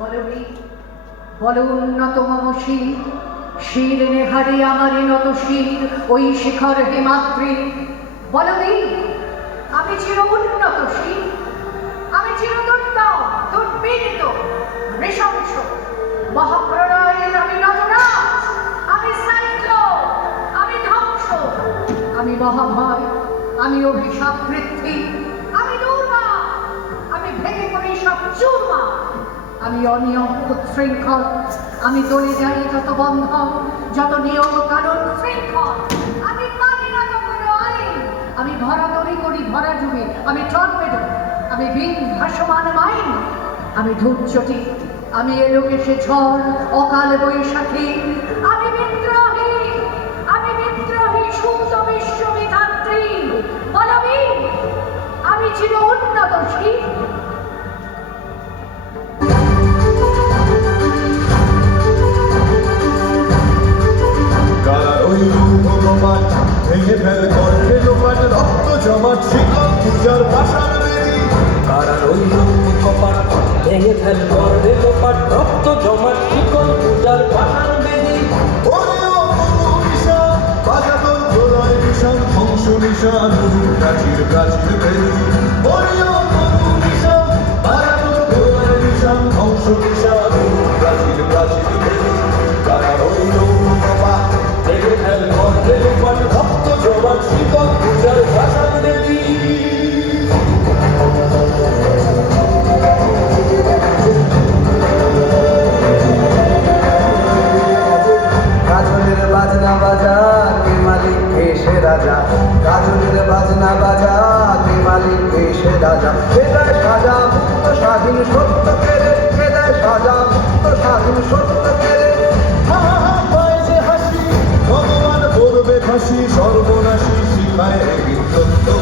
বলবি বল উন্নত মম শির, শির নেহারে আমারে নত শির ওই শিখর হিমাদ্রি। বলবি আমি চির উন্নত শির, আমি চির দুর্বিনীত নৃশংস মহাপ্রলয়ের আমি নটরাজ, আমি সাইক্লোন, আমি ধ্বংস, আমি মহাভয়, আমি অভিশাপ বৃদ্ধি, আমি দুর্বা, আমি ভেঙে পড়ি সব চুরমা, আমি অনিয়ম উচ্ছৃঙ্খল, আমি তলে যাই যত বন্ধন, যত নিয়ম কানুন শৃঙ্খল, আমি মানি না তো কোনো আইন, আমি ধরাধরি করি ধরা ডুবি, আমি টর্নেডো, আমি বিন ভাসমান মাইন, আমি ধূর্যটি, আমি এলোকেশে ঝড় অকাল বৈশাখী, আমি বিদ্রোহী, আমি বিদ্রোহী সুত বিশ্ববিধাত্রী। বলবি আমি চির উন্নত শির। ভেঙে ফেল গর্ভে লোপাট রক্ত জমাট শিকল পূজার পাশার বেদি। কারা রইল কপাট ভেঙে ফেল গর্ভে লোপাট রক্ত জমাট শিকল পূজার পাশার বেদি। বাজা তোর প্রলয় নিশান ধ্বংস নিশান প্রাচীর প্রাচীর বেদি। বাজা তোর প্রলয় নিশান ধ্বংস নিশান প্রাচীর প্রাচীর বেদি। কারা রইল কপাট ভেঙে ফেল গর্ভে লোপাট রক্ত জমাট শিকল পূজার পাশার বেদি। গাজনের বাজনা বাজা কে মালিক এসে রাজা, গাজনের বাজনা বাজা কে মালিক এসে রাজা। বেদায় সাজা মুক্ত স্বাধীন সত্য কেড়ে, বেদায় সাজা মুক্ত স্বাধীন সত্য কেড়ে। পায় যে হাসি ভগবান করবে ফাঁসি সর্বনাশী শিখায় বিদ্যুৎকে।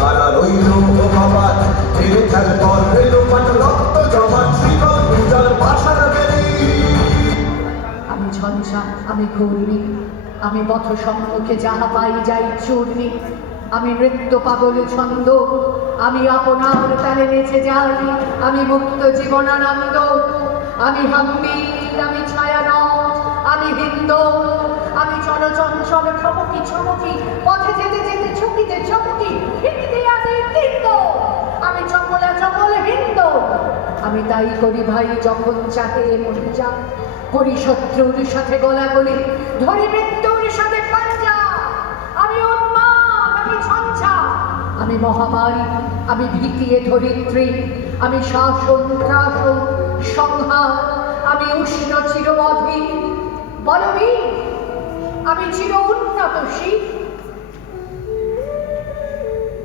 কারা রইল কপাট ভেঙে ফেল গর্ভে লোপাট রক্ত জমাট শিকল পূজার পাশার বেদি। আমি ঝঞ্ঝা, আমি ঘূর্ণি, আমি পথ সম্মুখে যাহা পাই যাই চূর্ণি, আমি নৃত্য পাগল ছন্দ, আমি আপনার তালে নেচে যাই, আমি মুক্ত জীবনানন্দ, আমি হাম্বির, আমি ছায়ানট, আমি হিন্দু, আমি চলচঞ্চল ঠমকি ছমকি, পথে যেতে যেতে ছুটিতে চমকি, হিন্দি আমি হিন্দু, আমি চপলা চপল হিন্দু। আমি তাই করি ভাই যখন চাহে মন যা, করি শত্রুর সাথে গলাগলি, ধরি মৃত্যুর সাথে পাঞ্জা। আমি উন্মাদ, আমি ঝঞ্ঝা, আমি মহামারী, আমি ভীতিয়ে ধরিত্রী, আমি শাসন ত্রাসন সংহার, আমি উষ্ণ চির অধীর। বলবি আমি চির উন্নত শির।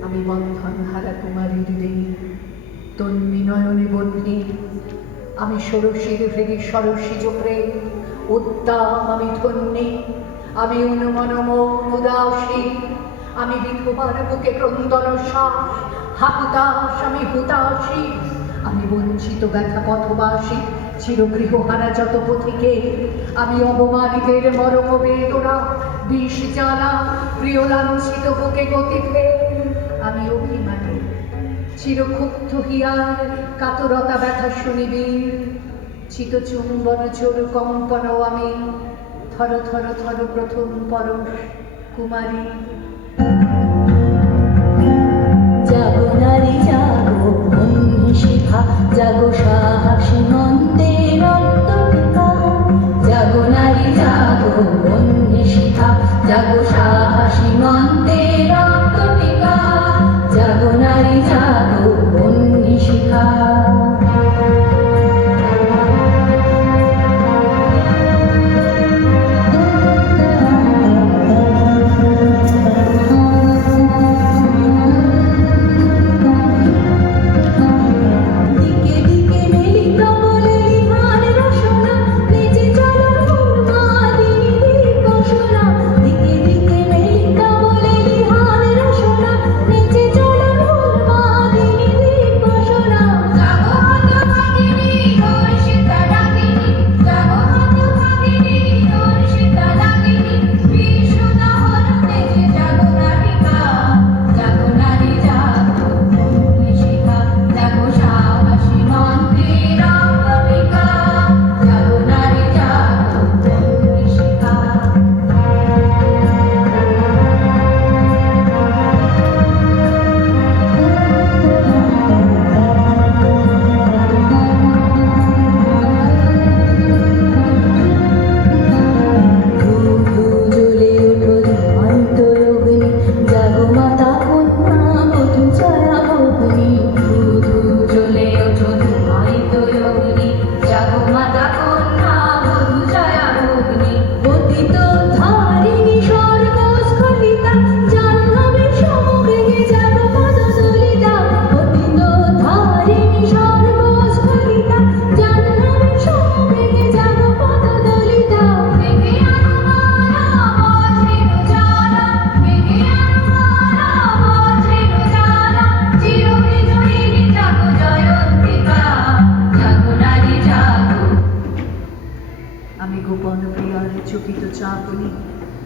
আমি বন্ধন হারা কুমারীর দেই তন্বী নয়নে বন্দি, আমি ষোড়শীর হৃদি সরসী প্রেম উদ্দাম, আমি ধন্যী, আমি উন্মনম উদাসী, আমি বিধবার বুকে ক্রন্দন শ্বাস হাহুতাস, আমি হুতাশী, আমি বঞ্চিত ব্যথা পথবাসী চিরগৃহহারা যত পথিকে, আমি অবমানিতের মরম বেদনা বিষ জ্বালা প্রিয় লাঞ্ছিত বুকে গতিকে, আমি অভিমানী চিরক্ষুব্ধ হিয়ার কাতরতা ব্যথা শুনিবীর, চিত চুম্বন চোর কম্পন আমি থর থর থর প্রথম পরশ কুমারী। জাগো নারী জাগো বন্যী শিখা, জাগো সাহসী মন্তে রক্ত টিকা। জাগো নারী জাগো বন্যী শিখা, জাগো সাহসী মন্তে রক্ত টিকা। জাগো নারী জাগো বন্যী শিখা।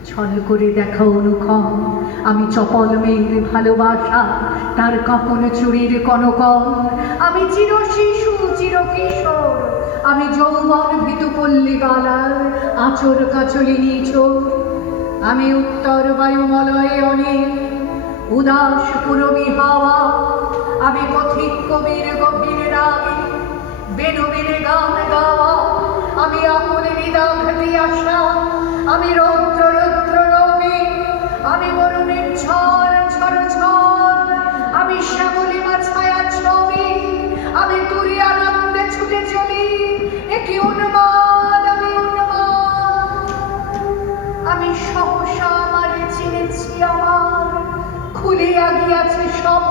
ছল করে দেখা অনুক্ষণ আমি চপল মেয়ের ভালোবাসা তার কখন চুরির কনকন আমি চির শিশু চির কিশোর আমি যৌবন ভীতু পল্লী বালার আঁচর কাচলিনী চোর আমি উত্তর বায়ুমলয়ে অনেক উদাস পুরবী হাওয়া আমি পথিক কবির গভীর রাগে বেনবিনে গান গাওয়া আমি আকুলে নিদাঘাতি আসা আমি রৌদ্র রৌদ্র রবি আমি বরুণের ঝড় ঝড় ঝড় আমি শ্যামলিমা ছায়া ছবি আমি তুরি আনন্দে ছুটে চলি একি উন্মাদ আমি উন্মাদ আমি সহসা আমারে চিনেছি আমার খুলিয়া গিয়াছে সব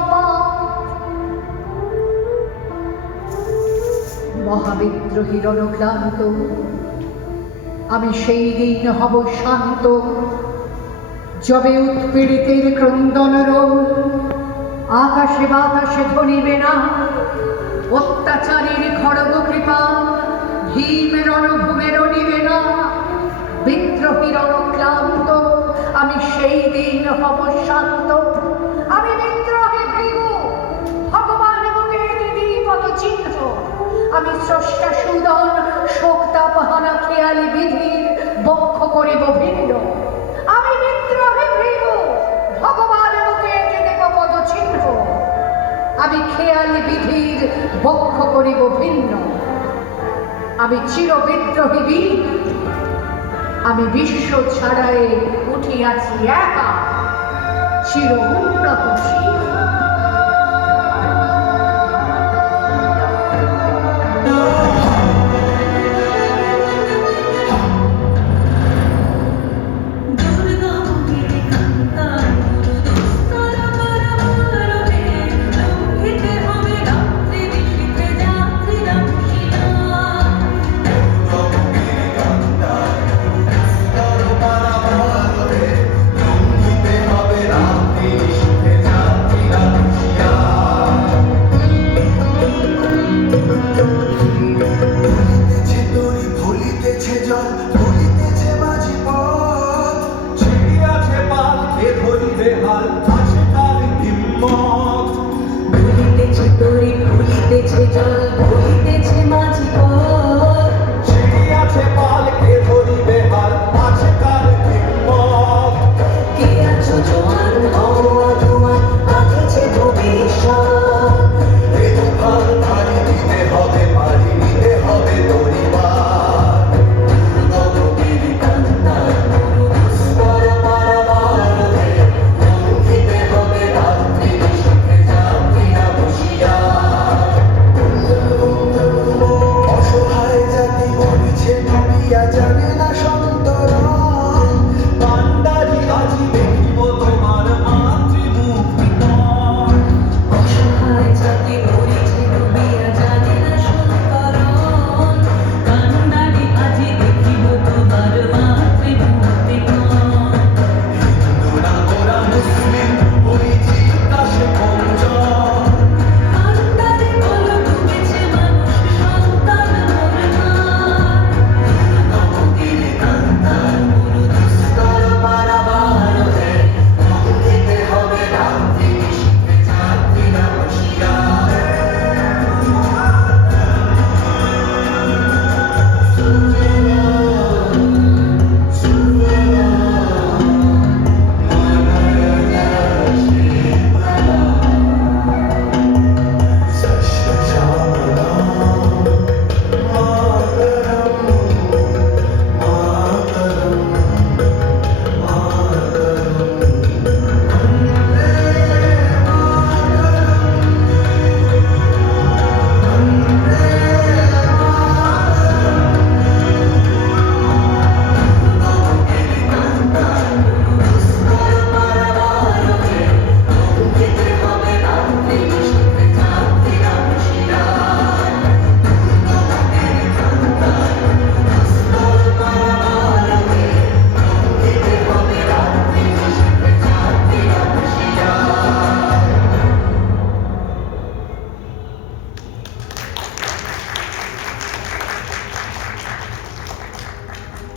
মহাবিদ্রোহী রণক্লান্ত আমি সেই দিন হব শান্ত যবে উৎপীড়িতের ক্রন্দন রোল আকাশে বাতাসে ধরিবে না অত্যাচারের খড়গ কৃপা ভীম রণভূমে রণিবে না বিদ্রোহী রণক্লান্ত আমি সেই দিন হব শান্ত আমি বিদ্রোহে ভীরু ভগবান মুখে দিদি পদ চিহ্ন আমি স্রষ্টা সুদন শোকতাপহানা খেয়ালি বিধির বক্ষ করিব ভিন্ন আমি বিদ্রোহে ভীরু ভগবান মুখে দেব পদ চিহ্ন আমি খেয়ালি বিধির বক্ষ করিব ভিন্ন আমি চির বিদ্রোহী বীর আমি বিশ্ব ছাড়ায়ে উঠিয়াছি একা চির উন্নত শির ভুলিতেছে জল